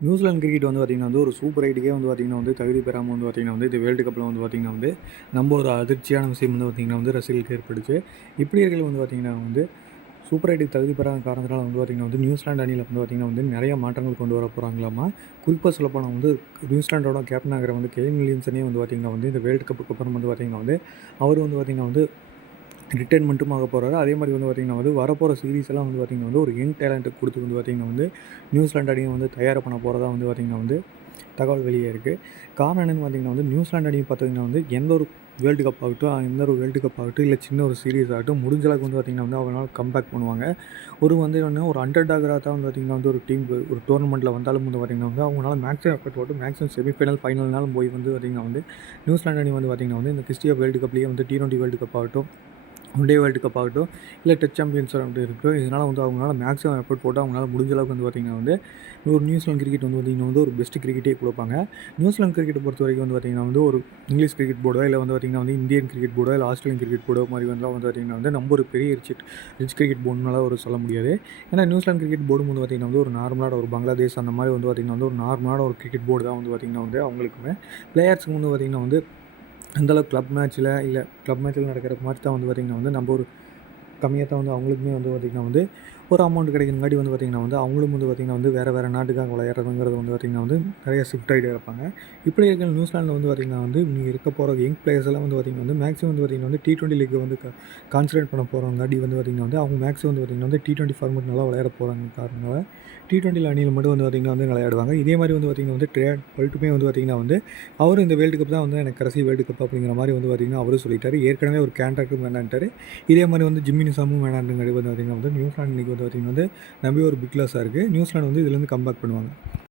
New Zealand cricket வந்து பார்த்திங்கன்னா வந்து ஒரு சூப்பர் ரைட்டுக்கே வந்து பார்த்திங்கன்னா வந்து தகுதி பெறாமல் வந்து பார்த்திங்கன்னா வந்து இந்த வேர்ல்டு கப்பில் வந்து பார்த்திங்கன்னா வந்து நம்ம ஒரு அதிர்ச்சியான விஷயம் வந்து பார்த்திங்கன்னா வந்து ரசிகர்களுக்கு ஏற்பட்டுச்சு. இப்படி இருக்கிற வந்து பார்த்திங்கன்னா வந்து சூப்பர் ரைட்டுக்கு தகுதி பெறாத காரணத்தினால வந்து பார்த்திங்கன்னா வந்து நியூசிலாந்து அணியில் வந்து பார்த்திங்கன்னா வந்து நிறைய மாற்றங்கள் கொண்டு வர போகிறாங்களாமா. குறிப்பாக சொல்லப்போனால் வந்து நியூசிலாண்டோட கேப்டன் ஆகிற வந்து கேன் வில்லியம்சனே வந்து பார்த்திங்கன்னா வந்து இந்த வேர்ல்டு கப்புக்கு அப்புறம் வந்து பார்த்திங்கன்னா வந்து அவர் வந்து பார்த்திங்கன்னா வந்து ரிட்டைர்மெண்ட்டும் ஆக போகிறாரு. அதே மாதிரி வந்து பார்த்திங்கன்னா வந்து வரப்போகிற சீரிஸ் எல்லாம் வந்து பார்த்திங்கன்னா வந்து ஒரு யங் டேலண்ட்டுக்கு கொடுத்து வந்து பார்த்திங்கன்னா வந்து நியூசிலாந்து அணியை வந்து தயார் பண்ண போகிறதா வந்து பார்த்திங்கன்னா வந்து தகவல் வெளியே இருக்குது. காரணம் என்னென்னு பார்த்திங்கன்னா வந்து நியூசிலாந்து அணியை பார்த்திங்கன்னா வந்து எந்த ஒரு வேர்ல்டு கப் ஆகட்டும், எந்த ஒரு வேர்ல்டு கப் ஆகட்டும், இல்லை சின்ன ஒரு சீரிஸ் ஆகட்டும், முடிஞ்ச அளவுக்கு வந்து பார்த்திங்கன்னா வந்து அவங்களால கம்பேக் பண்ணுவாங்க. ஒரு அண்டர் டாகராக தான் வந்து பார்த்திங்கன்னா வந்து ஒரு டீம் ஒரு டோர்னமெண்ட்டில் வந்தாலும் வந்து பார்த்திங்கன்னா வந்து அவங்களால மேக்ஸிமம் எஃபர்ட் போட்டு மேக்ஸிமம் செமிஃபைனல் ஃபைனல்னாலும் போய் வந்து பார்த்திங்கன்னா வந்து நியூசிலாந்து அணி வந்து பார்த்திங்கன்னா வந்து இந்த ஹிஸ்ட்ரி ஆஃப் வேர்ல்டு கப்லேயே வந்து T20 வேர்ல்டு கப் ஆகட்டும், ஒன் டே வேர்ல்டு கப் ஆகட்டும், இல்லை டெஸ்ட் சாம்பியன்ஸ் அப்படி இருக்குது. இதனால் வந்து அவங்களால மேக்ஸிமம் எஃபர்ட் போட்டு அவங்களால முடிஞ்ச அளவுக்கு வந்து பார்த்திங்கன்னா வந்து ஒரு நியூசிலாந்து கிரிக்கெட் வந்து பார்த்திங்கன்னா வந்து ஒரு பெஸ்ட் கிரிக்கெட்டே கொடுப்பாங்க. நியூசிலாந்து கிரிக்கெட்டை பொறுத்த வரைக்கும் வந்து பார்த்திங்கன்னா வந்து ஒரு இங்கிலீஷ் கிரிக்கெட் போர்டோ, இல்லை வந்து பார்த்திங்கன்னா வந்து இந்தியன் கிரிக்கெட் போர்டோ, இல்லை ஆஸ்திரேலியன் கிரிக்கெட் போர்டோ மாதிரி வந்து பார்த்திங்கன்னா வந்து நம்ம ஒரு பெரிய ரிச் கிரிக்கெட் போர்டுனால ஒரு சொல்ல முடியாது. ஏன்னா நியூசிலாந்து கிரிக்கெட் போர்டும் வந்து பார்த்திங்கன்னா வந்து ஒரு நார்மலான ஒரு பங்களாதேஷ் அந்த மாதிரி வந்து பார்த்திங்கன்னா வந்து ஒரு நார்மலான ஒரு கிரிக்கெட் போர்டு தான் வந்து பார்த்திங்கன்னா வந்து அவங்களுக்குமே பிளேயர்ஸுக்கு வந்து பார்த்திங்கன்னா வந்து அந்தளவுக்கு கிளப் மேட்ச்சில் நடக்கிற மாதிரி தான் வந்து பார்த்திங்கன்னா வந்து நம்ம ஒரு கம்மியாக தான் வந்து அவங்களுக்குமே வந்து பார்த்திங்கன்னா வந்து ஒரு அமௌண்ட் கிடைக்கிறங்காட்டி வந்து பார்த்திங்கன்னா வந்து அவங்களும் வந்து பார்த்திங்கன்னா வந்து வேறு நாட்டுக்காக விளையாடுறதுங்கிறது வந்து பார்த்திங்கன்னா வந்து நிறைய ஷிஃப்ட் ஆகிட்டே இருப்பாங்க. இப்படி இருக்கிற நியூசிலாண்டில் வந்து பார்த்திங்கன்னா வந்து நீங்கள் இருக்க போகிற யங் பிளேயர்ஸ் எல்லாம் வந்து பார்த்திங்கன்னா வந்து மேக்ஸிமம் வந்து பார்த்திங்கன்னா வந்து T20 லீக் வந்து கான்சன்ட்ரேட் பண்ண போகிறவங்காட்டி வந்து பார்த்திங்கன்னா வந்து அவங்க மேக்ஸிமம் வந்து பார்த்திங்கன்னா வந்து T20 ஃபார்மேட் நல்லா விளையாட போகிறாங்க காரணமாக T20 அணியில் மட்டும் வந்து பார்த்திங்கன்னா வந்து விளையாடுவாங்க. இதே மாதிரி வந்து பார்த்திங்கன்னா வந்து ட்ரேட் பல்ட்டுமே வந்து பார்த்திங்கன்னா வந்து அவரும் இந்த வேர்ல்டு கப் தான் வந்து எனக்கு கடைசி வேர்ல்டு கப் அப்படிங்கிற மாதிரி வந்து பார்த்திங்கன்னா அவரும் சொல்லிட்டார். ஏற்கனவே ஒரு கேண்ட்ராக்டும் வேண்டான்ட்டார். இதே மாதிரி வந்து ஜிம்மி நிசாமும் வேண்டாண்டுங்கிறது வந்து பார்த்திங்கன்னா வந்து நியூசிலாந்து இன்றைக்கி வந்து பார்த்திங்கன்னா வந்து நம்பி ஒரு பிக் லாஸாக இருக்குது. நியூசிலாந்து வந்து இதுலேருந்து கம்பேக் பண்ணுவாங்க.